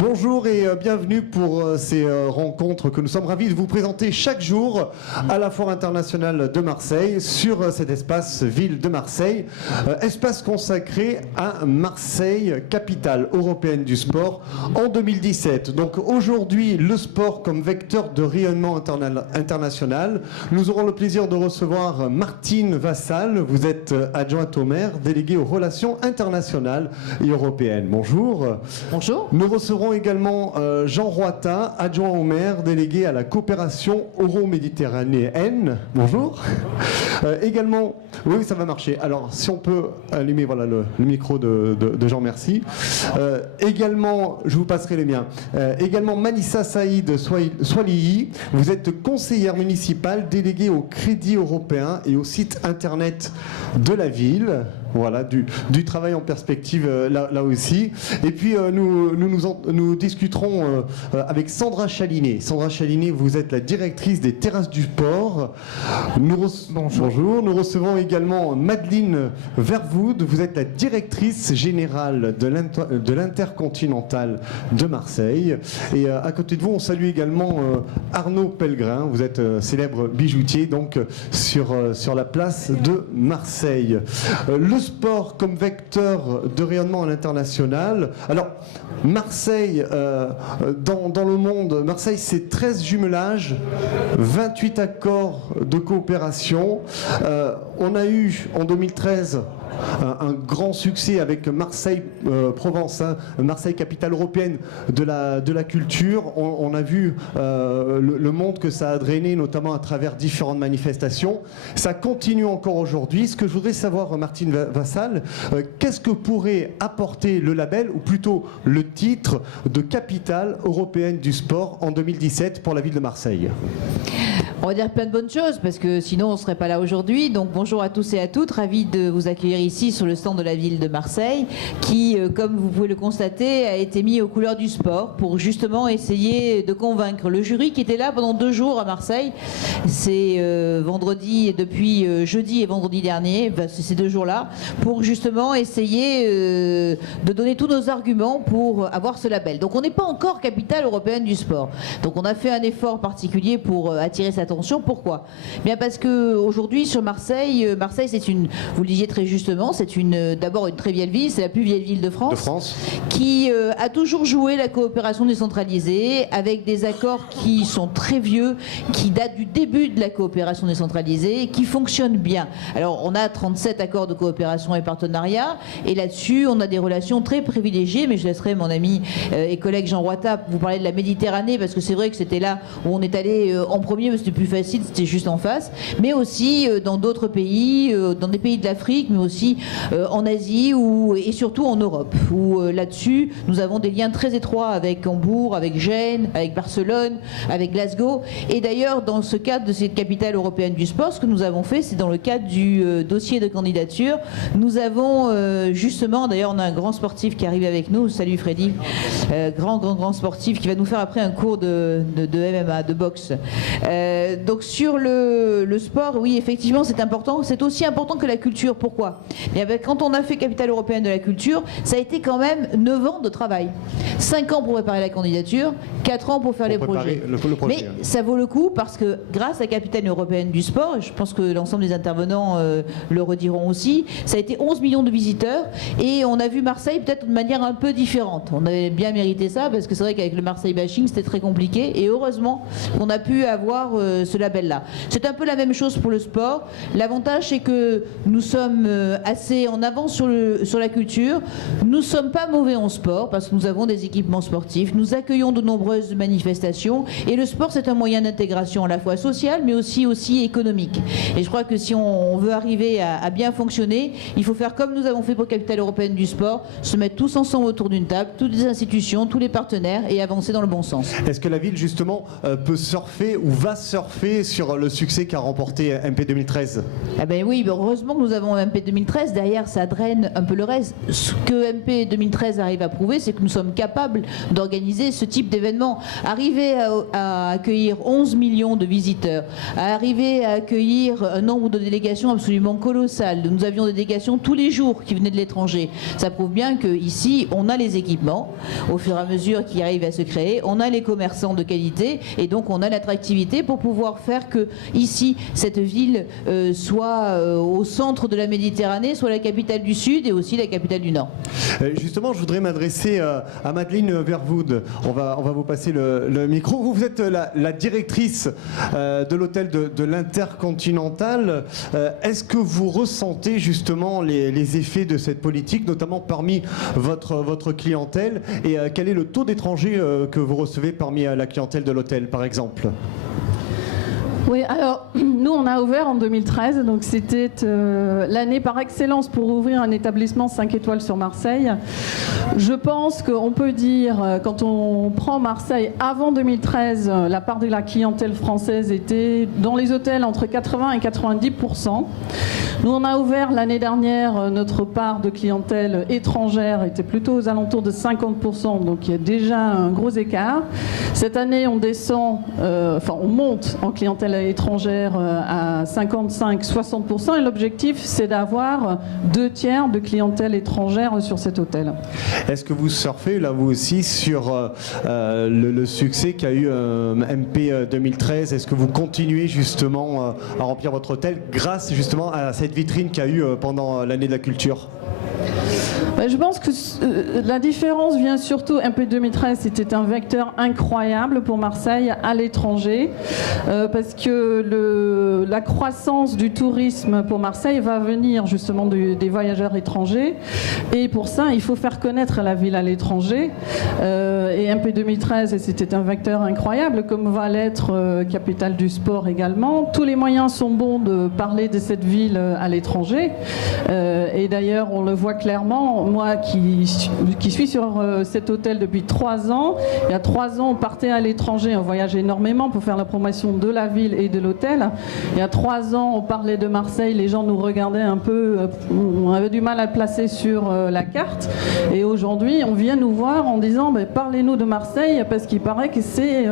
Bonjour et bienvenue pour ces rencontres que nous sommes ravis de vous présenter chaque jour à la Foire internationale de Marseille sur cet espace ville de Marseille, espace consacré à Marseille, capitale européenne du sport en 2017. Donc aujourd'hui, le sport comme vecteur de rayonnement international. Nous aurons le plaisir de recevoir Martine Vassal. Vous êtes adjointe au maire, déléguée aux relations internationales et européennes. Bonjour. Bonjour. Nous recevrons également Jean Roitin, adjoint au maire, délégué à la coopération euro-méditerranéenne. Bonjour. Également, oui, ça va marcher. Alors, si on peut allumer voilà, le micro de Jean, merci. Également, je vous passerai les miens. Également, Manissa Saïd Swalihi, vous êtes conseillère municipale déléguée au Crédit européen et au site internet de la ville. Voilà, du travail en perspective là aussi. Et puis nous discuterons avec Sandra Chalinet. Sandra Chalinet, vous êtes la directrice des terrasses du port. Bonjour. Nous recevons également Madeleine Verwood. Vous êtes la directrice générale de l'Intercontinental de Marseille. Et à côté de vous, on salue également Arnaud Pellegrin. Vous êtes célèbre bijoutier donc sur la place de Marseille. Le sport comme vecteur de rayonnement à l'international. Alors, Marseille, dans le monde, Marseille, c'est 13 jumelages, 28 accords de coopération. On a eu, en 2013, un grand succès avec Marseille Provence, Marseille capitale européenne de la culture. On a vu le monde que ça a drainé, notamment à travers différentes manifestations. Ça continue encore aujourd'hui. Ce que je voudrais savoir, Martine Vassal, qu'est-ce que pourrait apporter le label, ou plutôt le titre de capitale européenne du sport en 2017 pour la ville de Marseille? On va dire plein de bonnes choses parce que sinon on ne serait pas là aujourd'hui. Donc bonjour à tous et à toutes, ravi de vous accueillir ici sur le stand de la ville de Marseille qui, comme vous pouvez le constater, a été mis aux couleurs du sport pour justement essayer de convaincre le jury qui était là pendant 2 jours à Marseille. C'est vendredi, depuis jeudi et vendredi dernier, c'est ces 2 jours-là, pour justement essayer de donner tous nos arguments pour avoir ce label. Donc on n'est pas encore capitale européenne du sport. Donc on a fait un effort particulier pour attirer cette attention. Pourquoi? Bien parce que aujourd'hui sur Marseille, c'est une, vous le disiez très justement, c'est d'abord une très vieille ville, c'est la plus vieille ville de France, qui a toujours joué la coopération décentralisée avec des accords qui sont très vieux, qui datent du début de la coopération décentralisée, qui fonctionnent bien. Alors on a 37 accords de coopération et partenariat, et là-dessus on a des relations très privilégiées, mais je laisserai mon ami et collègue Jean Roitin vous parler de la Méditerranée, parce que c'est vrai que c'était là où on est allé en premier, c'était plus facile, c'était juste en face, mais aussi dans d'autres pays, dans des pays de l'Afrique, mais aussi en Asie et surtout en Europe, où là-dessus nous avons des liens très étroits avec Hambourg, avec Gênes, avec Barcelone, avec Glasgow. Et d'ailleurs, dans ce cadre de cette capitale européenne du sport, ce que nous avons fait, c'est dans le cadre du dossier de candidature, nous avons justement, d'ailleurs on a un grand sportif qui arrive avec nous, salut Freddy, grand sportif qui va nous faire après un cours de MMA, de boxe. Donc sur le sport, oui, effectivement, c'est important. C'est aussi important que la culture. Pourquoi? Et quand on a fait capitale européenne de la culture, ça a été quand même 9 ans de travail. 5 ans pour préparer la candidature, 4 ans pour faire les projets. Mais ça vaut le coup parce que grâce à capitale européenne du sport, et je pense que l'ensemble des intervenants le rediront aussi, ça a été 11 millions de visiteurs et on a vu Marseille peut-être de manière un peu différente. On avait bien mérité ça parce que c'est vrai qu'avec le Marseille bashing, c'était très compliqué et heureusement qu'on a pu avoir ce label-là. C'est un peu la même chose pour le sport. L'avantage, c'est que nous sommes assez en avance sur la culture. Nous ne sommes pas mauvais en sport parce que nous avons des équipements sportifs. Nous accueillons de nombreuses manifestations et le sport, c'est un moyen d'intégration à la fois sociale, mais aussi économique. Et je crois que si on veut arriver à bien fonctionner, il faut faire comme nous avons fait pour Capitale européenne du sport, se mettre tous ensemble autour d'une table, toutes les institutions, tous les partenaires et avancer dans le bon sens. Est-ce que la ville, justement, peut surfer ou va surfer sur le succès qu'a remporté MP 2013? Ah ben oui, heureusement que nous avons MP 2013. Derrière, ça draine un peu le reste. Ce que MP 2013 arrive à prouver, c'est que nous sommes capables d'organiser ce type d'événement. événement, arriver à accueillir 11 millions de visiteurs, à arriver à accueillir un nombre de délégations absolument colossal. Nous avions des délégations tous les jours qui venaient de l'étranger. Ça prouve bien qu'ici, on a les équipements, au fur et à mesure qu'ils arrivent à se créer, on a les commerçants de qualité et donc on a l'attractivité pour pouvoir faire que ici, cette ville soit au centre de la Méditerranée, soit la capitale du Sud et aussi la capitale du Nord. Justement, je voudrais m'adresser à Madeleine Verwoerd. On va vous passer le micro. Vous êtes la directrice de l'hôtel de l'Intercontinental. Est-ce que vous ressentez justement les effets de cette politique, notamment parmi votre clientèle? Et quel est le taux d'étrangers que vous recevez parmi la clientèle de l'hôtel, par exemple? Oui, alors nous on a ouvert en 2013, donc c'était l'année par excellence pour ouvrir un établissement 5 étoiles sur Marseille. Je pense qu'on peut dire, quand on prend Marseille avant 2013, la part de la clientèle française était dans les hôtels entre 80 et 90%. Nous on a ouvert l'année dernière, notre part de clientèle étrangère était plutôt aux alentours de 50%, donc il y a déjà un gros écart. Cette année on descend, on monte en clientèle étrangère à 55-60% et l'objectif c'est d'avoir 2/3 de clientèle étrangère sur cet hôtel. Est-ce que vous surfez là vous aussi sur le succès qu'a eu MP 2013? Est-ce que vous continuez justement à remplir votre hôtel grâce justement à cette vitrine qu'il y a eu pendant l'année de la culture? Je pense que la différence vient surtout, MP 2013 c'était un vecteur incroyable pour Marseille à l'étranger parce que la croissance du tourisme pour Marseille va venir justement des voyageurs étrangers et pour ça il faut faire connaître la ville à l'étranger et MP 2013 c'était un vecteur incroyable comme va l'être capitale du sport également. Tous les moyens sont bons de parler de cette ville à l'étranger et d'ailleurs on le voit clairement. Moi qui suis sur cet hôtel depuis 3 ans, il y a 3 ans on partait à l'étranger, on voyageait énormément pour faire la promotion de la ville et de l'hôtel. Il y a 3 ans on parlait de Marseille, les gens nous regardaient un peu, on avait du mal à le placer sur la carte et aujourd'hui on vient nous voir en disant parlez-nous de Marseille parce qu'il paraît que c'est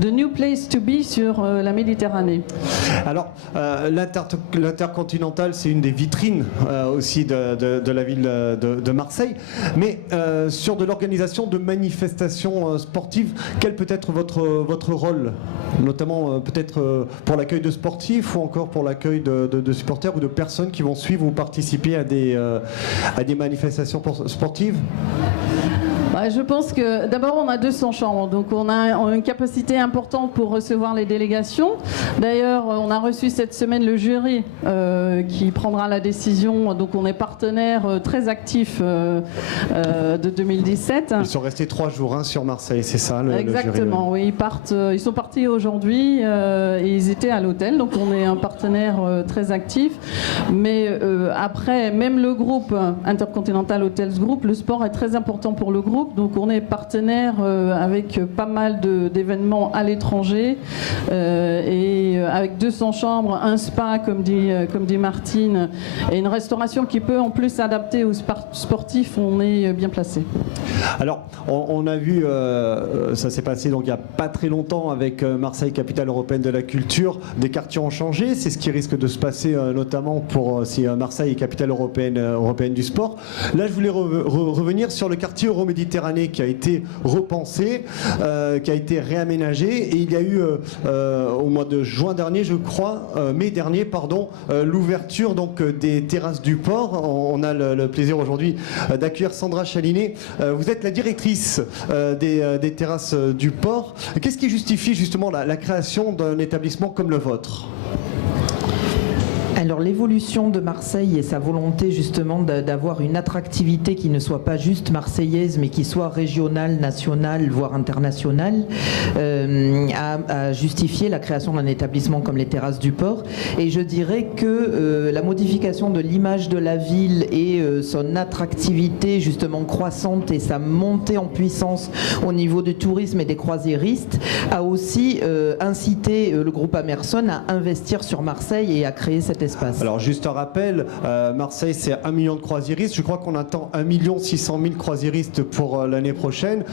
the new place to be sur la Méditerranée. Alors l'Intercontinental c'est une des vitrines aussi de la ville de Marseille, mais sur de l'organisation de manifestations sportives, quel peut être votre rôle, notamment peut-être pour l'accueil de sportifs ou encore pour l'accueil de supporters ou de personnes qui vont suivre ou participer à des manifestations sportives? Je pense que d'abord on a 200 chambres, donc on a une capacité importante pour recevoir les délégations. D'ailleurs on a reçu cette semaine le jury qui prendra la décision, donc on est partenaire très actif de 2017. Ils sont restés 3 jours sur Marseille, c'est ça Exactement, le jury. Oui, ils sont partis aujourd'hui et ils étaient à l'hôtel, donc on est un partenaire très actif. Mais après, même le groupe Intercontinental Hotels Group, le sport est très important pour le groupe. Donc on est partenaire avec pas mal d'événements à l'étranger et avec 200 chambres, un spa comme dit Martine et une restauration qui peut en plus s'adapter aux sportifs, on est bien placé. Alors on a vu, ça s'est passé donc il n'y a pas très longtemps avec Marseille, capitale européenne de la culture, des quartiers ont changé, c'est ce qui risque de se passer notamment pour si Marseille est capitale européenne du sport. Là je voulais revenir sur le quartier Euroméditerranée qui a été repensé, qui a été réaménagé et il y a eu au mois de juin dernier, je crois, mai dernier, pardon, l'ouverture donc des terrasses du port. On a le plaisir aujourd'hui d'accueillir Sandra Chalinet. Vous êtes la directrice des terrasses du port. Qu'est-ce qui justifie justement la création d'un établissement comme le vôtre ? Alors l'évolution de Marseille et sa volonté justement d'avoir une attractivité qui ne soit pas juste marseillaise mais qui soit régionale, nationale, voire internationale, a justifié la création d'un établissement comme les Terrasses du Port. Et je dirais que la modification de l'image de la ville et son attractivité justement croissante et sa montée en puissance au niveau du tourisme et des croisiéristes a aussi incité le groupe Amerson à investir sur Marseille et à créer cet espace espace. Alors juste un rappel, Marseille c'est 1 million de croisiéristes, je crois qu'on attend 1 600 000 croisiéristes pour l'année prochaine.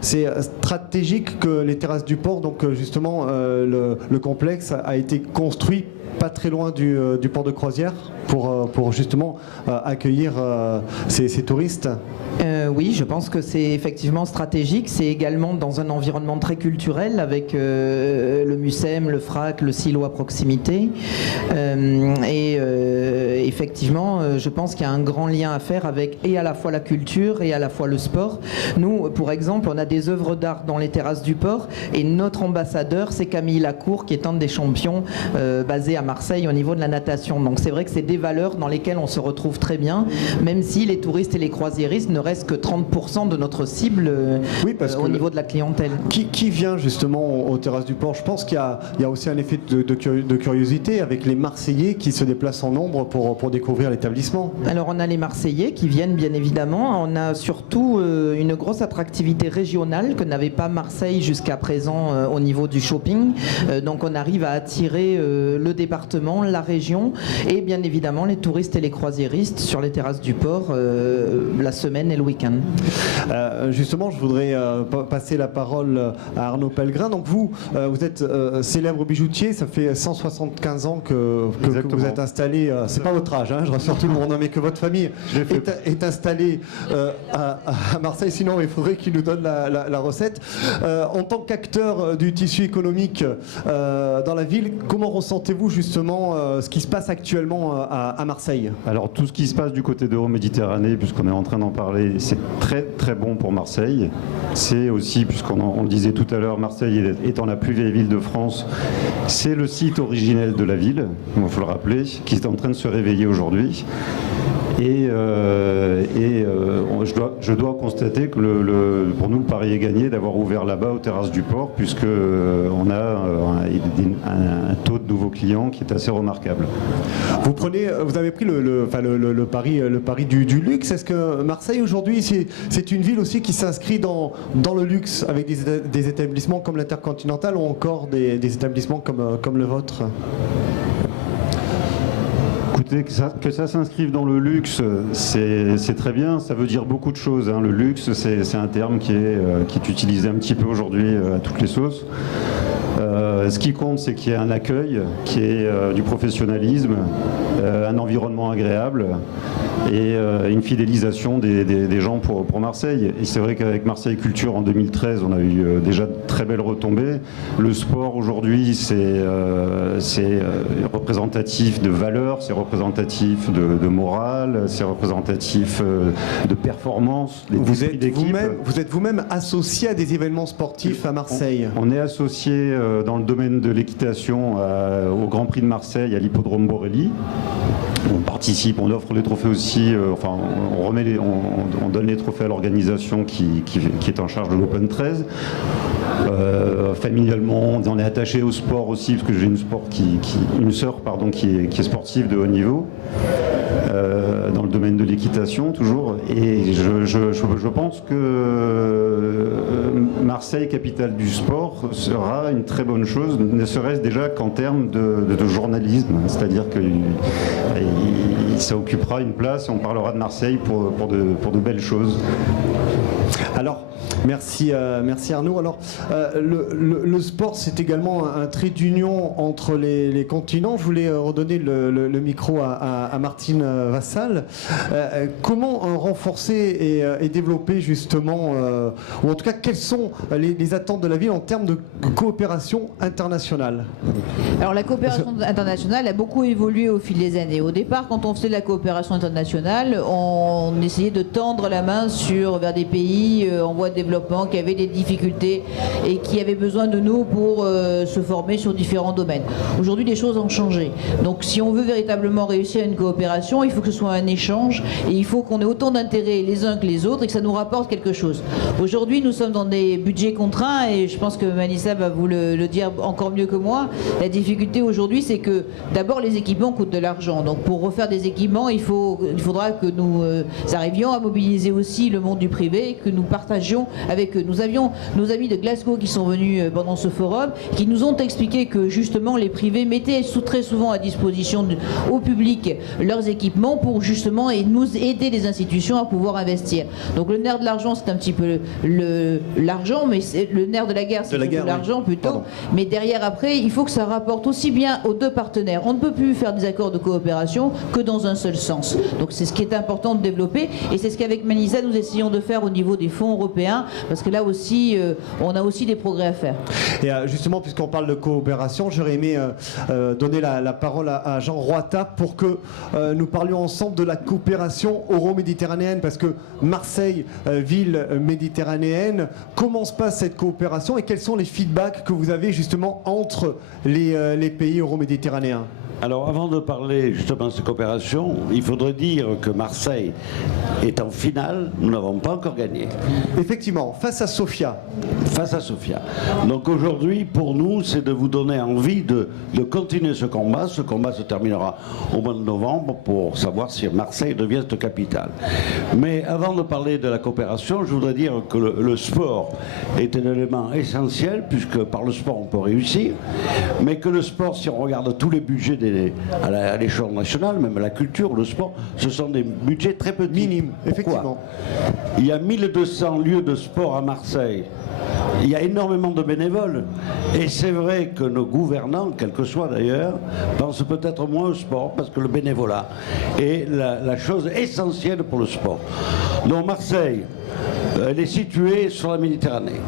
C'est stratégique que les terrasses du port, donc justement le complexe a été construit pas très loin du port de croisière pour justement accueillir ces touristes. Oui, je pense que c'est effectivement stratégique. C'est également dans un environnement très culturel avec le Mucem, le FRAC, le Silo à proximité. Effectivement, je pense qu'il y a un grand lien à faire avec et à la fois la culture et à la fois le sport. Nous, pour exemple, on a des œuvres d'art dans les terrasses du port et notre ambassadeur, c'est Camille Lacour, qui est un des champions basé à Marseille au niveau de la natation. Donc c'est vrai que c'est des valeurs dans lesquelles on se retrouve très bien, même si les touristes et les croisiéristes ne restent que 30% de notre cible au niveau de la clientèle. Qui vient justement aux terrasses du port? Je pense qu'il y a aussi un effet de curiosité avec les Marseillais qui se déplacent en nombre pour découvrir l'établissement. Alors on a les Marseillais qui viennent bien évidemment, on a surtout une grosse attractivité régionale que n'avait pas Marseille jusqu'à présent au niveau du shopping. Donc on arrive à attirer le département, la région et bien évidemment les touristes et les croisiéristes sur les terrasses du port la semaine et le week-end. Justement, je voudrais passer la parole à Arnaud Pellegrin. Donc vous êtes célèbre bijoutier, ça fait 175 ans que vous êtes installé, c'est pas votre âge, hein, je rassure tout le monde, mais que votre famille est installée à Marseille, sinon il faudrait qu'il nous donne la recette. En tant qu'acteur du tissu économique dans la ville, comment ressentez-vous justement ce qui se passe actuellement à Marseille? Alors tout ce qui se passe du côté d'Euroméditerranée, puisqu'on est en train d'en parler, c'est très très bon pour Marseille. C'est aussi, puisqu'on le disait tout à l'heure, Marseille étant la plus vieille ville de France, c'est le site originel de la ville, il faut le rappeler, qui est en train de se réveiller aujourd'hui. Je dois constater que pour nous le pari est gagné d'avoir ouvert là-bas aux terrasses du port, puisque on a un taux de nouveaux clients qui est assez remarquable. Vous avez pris le pari du luxe. Est-ce que Marseille aujourd'hui c'est une ville aussi qui s'inscrit dans le luxe avec des établissements comme l'Intercontinental ou encore des établissements comme le vôtre? Écoutez, que ça s'inscrive dans le luxe, c'est très bien, ça veut dire beaucoup de choses, hein. Le luxe, c'est un terme qui est utilisé un petit peu aujourd'hui à toutes les sauces. Ce qui compte, c'est qu'il y ait un accueil, qu'il y ait du professionnalisme, un environnement agréable et une fidélisation des gens pour Marseille. Et c'est vrai qu'avec Marseille Culture en 2013, on a eu déjà de très belles retombées. Le sport aujourd'hui, c'est représentatif de valeurs, c'est représentatif de morale, c'est représentatif de performance. Vous êtes vous-même associé à des événements sportifs à Marseille? On est associé dans le domaine de l'équitation au Grand Prix de Marseille, à l'hippodrome Borelli. On participe, on offre les trophées aussi, on donne les trophées à l'organisation qui est en charge de l'Open 13. Familialement, on est attaché au sport aussi, parce que j'ai une sœur qui est sportive de haut niveau, dans le domaine de l'équitation toujours. Et je pense que Marseille, capitale du sport, sera une très bonne chose, ne serait-ce déjà qu'en termes de journalisme, c'est-à-dire que ça occupera une place et on parlera de Marseille pour de belles choses. Alors, merci Arnaud. Alors, le sport, c'est également un trait d'union entre les continents. Je voulais redonner le micro à Martine Vassal. Comment renforcer et développer justement, ou en tout cas, quelles sont les attentes de la ville en termes de coopération internationale? Alors, la coopération internationale a beaucoup évolué au fil des années. Au départ, quand on faisait de la coopération internationale, on essayait de tendre la main vers des pays en voie de développement qui avaient des difficultés et qui avaient besoin de nous pour se former sur différents domaines. Aujourd'hui, les choses ont changé. Donc, si on veut véritablement réussir une coopération, il faut que ce soit un échange et il faut qu'on ait autant d'intérêts les uns que les autres et que ça nous rapporte quelque chose. Aujourd'hui, nous sommes dans des budgets contraints et je pense que Manissa va vous le dire encore mieux que moi. La difficulté aujourd'hui, c'est que d'abord, les équipements coûtent de l'argent. Donc, pour refaire des équipements, il faudra que nous arrivions à mobiliser aussi le monde du privé, que nous partagions avec eux. Nous avions nos amis de Glasgow qui sont venus pendant ce forum, qui nous ont expliqué que justement les privés mettaient très souvent à disposition au public leurs équipements pour justement nous aider les institutions à pouvoir investir. Donc le nerf de l'argent, c'est un petit peu l'argent, mais le nerf de la guerre, c'est l'argent plutôt. Pardon. Mais derrière, après, il faut que ça rapporte aussi bien aux deux partenaires. On ne peut plus faire des accords de coopération que dans un seul sens. Donc c'est ce qui est important de développer, et c'est ce qu'avec Manisa nous essayons de faire au niveau des fonds européens, parce que là aussi on a aussi des progrès à faire. Et justement, puisqu'on parle de coopération, j'aurais aimé donner la parole à Jean Roita pour que nous parlions ensemble de la coopération euro-méditerranéenne, parce que Marseille, ville méditerranéenne, comment se passe cette coopération et quels sont les feedbacks que vous avez justement entre les pays euro-méditerranéens? Alors, avant de parler justement de cette coopération, il faudrait dire que Marseille est en finale, nous n'avons pas encore gagné. Effectivement, face à Sofia. Face à Sofia. Donc aujourd'hui, pour nous, c'est de vous donner envie de continuer ce combat. Ce combat se terminera au mois de novembre pour savoir si Marseille devient cette capitale. Mais avant de parler de la coopération, je voudrais dire que le sport est un élément essentiel, puisque par le sport on peut réussir, mais que le sport, si on regarde tous les budgets à l'échelon national, même la culture, le sport, ce sont des budgets très petits. Minimes, effectivement. Pourquoi ? Il y a 1200 lieux de sport à Marseille. Il y a énormément de bénévoles. Et c'est vrai que nos gouvernants, quels que soient d'ailleurs, pensent peut-être moins au sport, parce que le bénévolat est la chose essentielle pour le sport. Donc Marseille, elle est située sur la Méditerranée.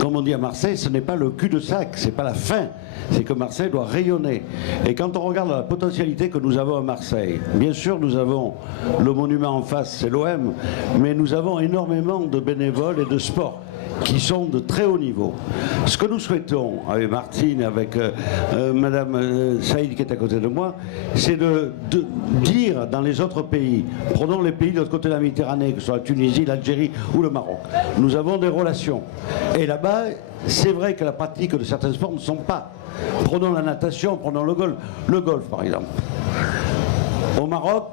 Comme on dit à Marseille, ce n'est pas le cul-de-sac, c'est pas la fin. C'est que Marseille doit rayonner. Et quand on regarde la potentialité que nous avons à Marseille, bien sûr nous avons le monument en face, c'est l'OM, mais nous avons énormément de bénévoles et de sports qui sont de très haut niveau. Ce que nous souhaitons avec Martine, avec Madame Saïd qui est à côté de moi, c'est de dire dans les autres pays, prenons les pays de l'autre côté de la Méditerranée, que ce soit la Tunisie, l'Algérie ou le Maroc, nous avons des relations. Et là-bas, c'est vrai que la pratique de certains sports ne sont pas. Prenons la natation, prenons le golf par exemple. Au Maroc,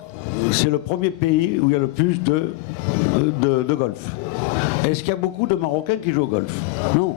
c'est le premier pays où il y a le plus de golf. Est-ce qu'il y a beaucoup de Marocains qui jouent au golf? Non.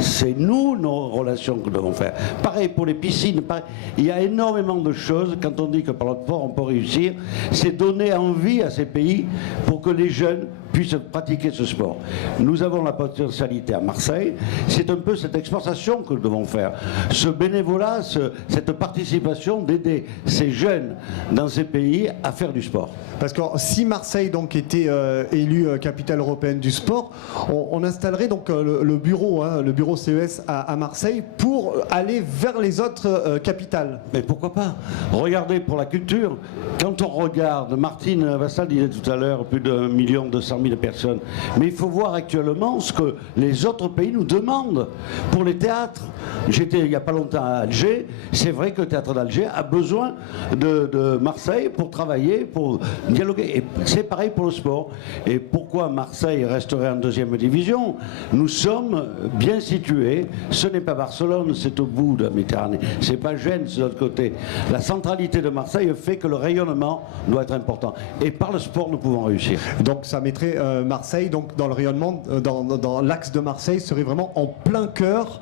C'est nous, nos relations que nous devons faire. Pareil pour les piscines. Pareil. Il y a énormément de choses, quand on dit que par le sport on peut réussir, c'est donner envie à ces pays pour que les jeunes puissent pratiquer ce sport. Nous avons la potentialité à Marseille, c'est un peu cette exportation que nous devons faire. Ce bénévolat, cette participation d'aider ces jeunes dans ces pays à faire du sport. Parce que si Marseille donc était élue capitale européenne du sport, on installerait donc le bureau CES à Marseille pour aller vers les autres capitales. Mais pourquoi pas? Regardez pour la culture, quand on regarde, Martine Vassal disait tout à l'heure, plus de 1 200 000 personnes, mais il faut voir actuellement ce que les autres pays nous demandent pour les théâtres. J'étais il n'y a pas longtemps à Alger, c'est vrai que le théâtre d'Alger a besoin de Marseille pour travailler, pour dialoguer, et c'est pareil pour le sport. Et pourquoi Marseille resterait en 2e division? Nous sommes bien situés, ce n'est pas Barcelone, c'est au bout de la Méditerranée, c'est pas Gênes, c'est de l'autre côté. La centralité de Marseille fait que le rayonnement doit être important, et par le sport nous pouvons réussir. Donc ça mettrait Marseille donc dans le rayonnement, dans l'axe de Marseille serait vraiment en plein cœur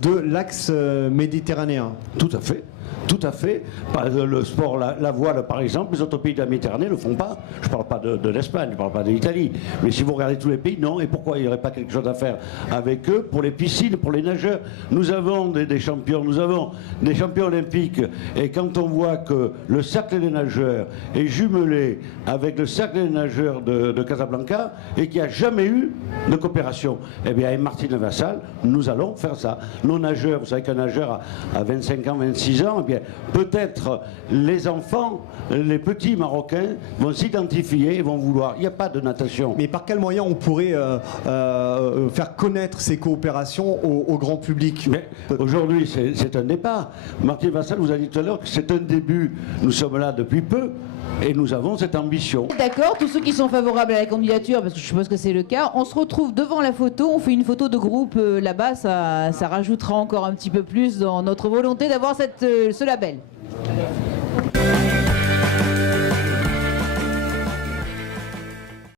de l'axe méditerranéen. Tout à fait. Tout à fait. Le sport, la voile par exemple, les autres pays de la Méditerranée ne le font pas. Je ne parle pas de l'Espagne, je ne parle pas de l'Italie. Mais si vous regardez tous les pays, non. Et pourquoi il n'y aurait pas quelque chose à faire avec eux pour les piscines, pour les nageurs? Nous avons des champions, nous avons des champions olympiques. Et quand on voit que le cercle des nageurs est jumelé avec le cercle des nageurs de Casablanca et qu'il n'y a jamais eu de coopération, eh bien avec Martine Vassal, nous allons faire ça. Nos nageurs, vous savez qu'un nageur à 25 ans, 26 ans, eh bien peut-être les enfants, les petits Marocains vont s'identifier et vont vouloir. Il n'y a pas de natation. Mais par quel moyen on pourrait faire connaître ces coopérations au grand public? Aujourd'hui, c'est un départ. Martine Vassal vous a dit tout à l'heure que c'est un début. Nous sommes là depuis peu. Et nous avons cette ambition. D'accord, tous ceux qui sont favorables à la candidature, parce que je suppose que c'est le cas, on se retrouve devant la photo, on fait une photo de groupe là-bas, ça rajoutera encore un petit peu plus dans notre volonté d'avoir ce label.